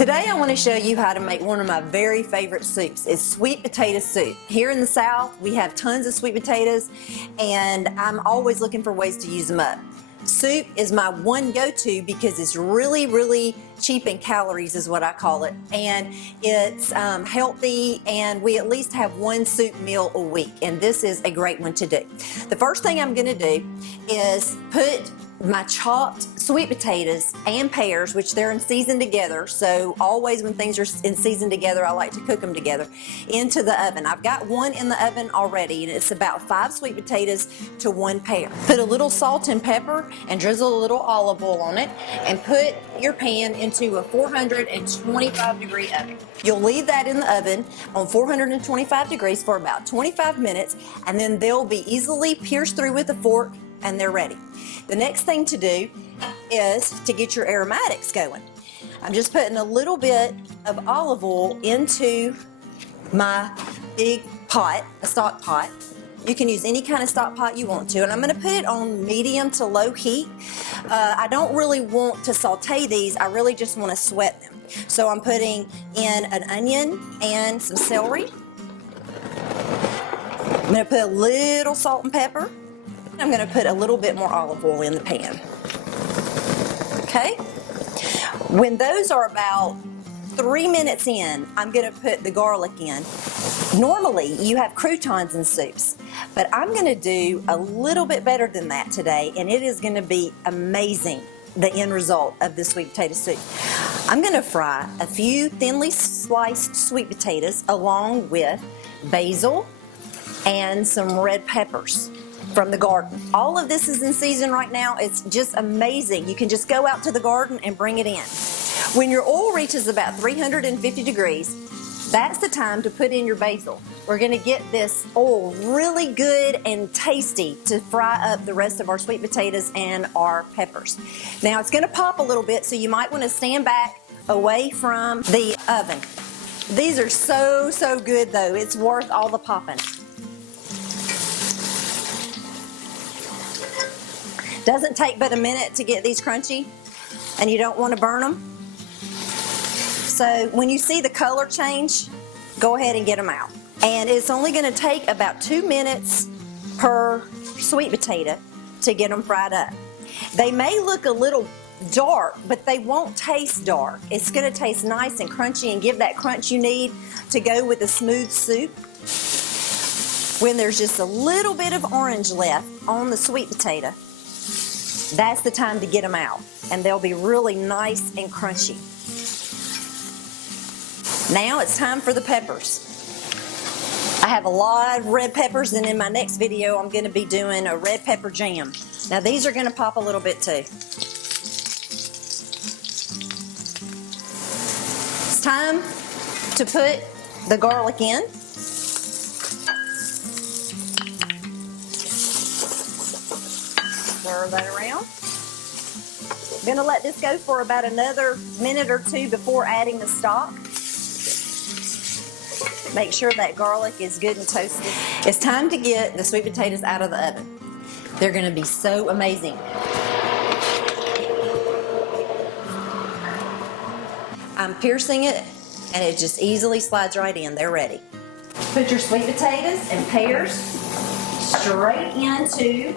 Today I want to show you how to make one of my very favorite soups. It's sweet potato soup. Here in the South we have tons of sweet potatoes and I'm always looking for ways to use them up. Soup is my one go-to because it's really cheap in calories is what I call it, and it's healthy, and we at least have one soup meal a week, and this is a great one to do. The first thing I'm going to do is put my chopped sweet potatoes and pears, which they're in season together, so always when things are in season together I like to cook them together, into the oven. I've got one in the oven already, and it's about 5 sweet potatoes to 1 pear. Put a little salt and pepper and drizzle a little olive oil on it, and put your pan into a 425 degree oven. You'll leave that in the oven on 425 degrees for about 25 minutes, and then they'll be easily pierced through with a fork and they're ready. The next thing to do is to get your aromatics going. I'm just putting a little bit of olive oil into my big pot, a stock pot. You can use any kind of stock pot you want to, and I'm going to put it on medium to low heat. I don't really want to saute these, I really just want to sweat them. So I'm putting in an onion and some celery. I'm going to put a little salt and pepper. I'm going to put a little bit more olive oil in the pan. Okay? When those are about 3 minutes in, I'm going to put the garlic in. Normally, you have croutons in soups, but I'm going to do a little bit better than that today, and it is going to be amazing, the end result of this sweet potato soup. I'm going to fry a few thinly sliced sweet potatoes along with basil and some red peppers from the garden. All of this is in season right now. It's just amazing. You can just go out to the garden and bring it in. When your oil reaches about 350 degrees, that's the time to put in your basil. We're going to get this oil really good and tasty to fry up the rest of our sweet potatoes and our peppers. Now it's going to pop a little bit, so you might want to stand back away from the oven. These are so good though. It's worth all the popping. Doesn't take but a minute to get these crunchy, and you don't want to burn them. So when you see the color change, go ahead and get them out. And it's only going to take about 2 minutes per sweet potato to get them fried up. They may look a little dark, but they won't taste dark. It's going to taste nice and crunchy and give that crunch you need to go with a smooth soup. When there's just a little bit of orange left on the sweet potato, that's the time to get them out, and they'll be really nice and crunchy. Now it's time for the peppers. I have a lot of red peppers, and in my next video I'm going to be doing a red pepper jam. Now these are going to pop a little bit too. It's time to put the garlic in. Stir that around. I'm going to let this go for about another minute or 2 before adding the stock. Make sure that garlic is good and toasted. It's time to get the sweet potatoes out of the oven. They're going to be so amazing. I'm piercing it, and it just easily slides right in. They're ready. Put your sweet potatoes and pears straight into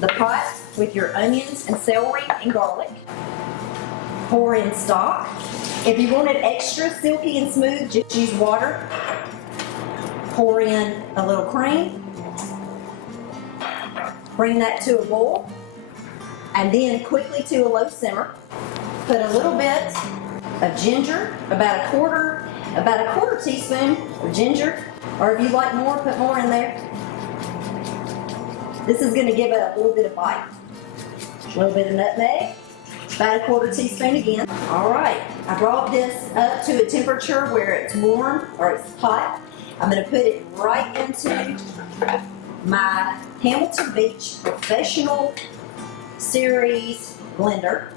the pot with your onions and celery and garlic. Pour in stock. If you want it extra silky and smooth, just use water. Pour in a little cream. Bring that to a boil, and then quickly to a low simmer. Put a little bit of ginger, about a quarter teaspoon of ginger, or if you like more, put more in there. This is going to give it a little bit of bite. A little bit of nutmeg, about a quarter teaspoon again. All right, I brought this up to a temperature where it's warm or it's hot. I'm going to put it right into my Hamilton Beach Professional Series blender.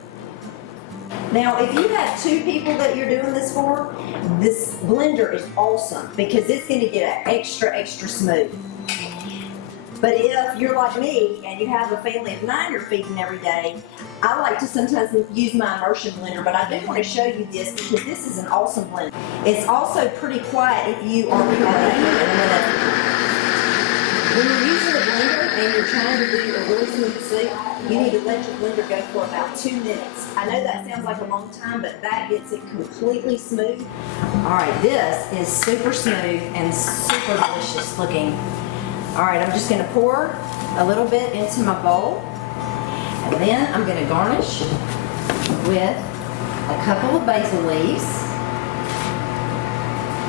Now, if you have 2 people that you're doing this for, this blender is awesome because it's going to get it extra smooth. But if you're like me and you have a family of 9 you're feeding every day, I like to sometimes use my immersion blender, but I do want to show you this because this is an awesome blender. It's also pretty quiet if you are when you're using a blender and you're trying to do a really smooth soup, you need to let your blender go for about 2 minutes. I know that sounds like a long time, but that gets it completely smooth. All right, this is super smooth and super delicious looking. All right, I'm just gonna pour a little bit into my bowl, and then I'm gonna garnish with a couple of basil leaves.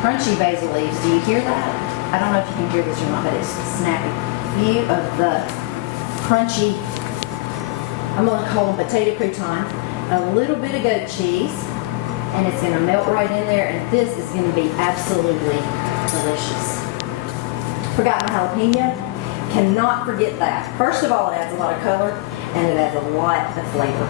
Crunchy basil leaves, do you hear that? I don't know if you can hear this or not, but it's snappy. View of the crunchy, I'm gonna call them potato crouton, a little bit of goat cheese, and it's gonna melt right in there, and this is gonna be absolutely delicious. Forgot my jalapeno. Cannot forget that. First of all, it adds a lot of color, and it adds a lot of flavor.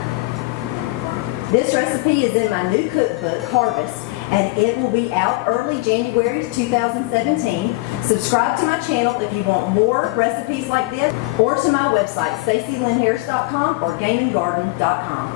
This recipe is in my new cookbook, Harvest, and it will be out early January 2017. Subscribe to my channel if you want more recipes like this, or to my website, stacylynharris.com or gaminggarden.com.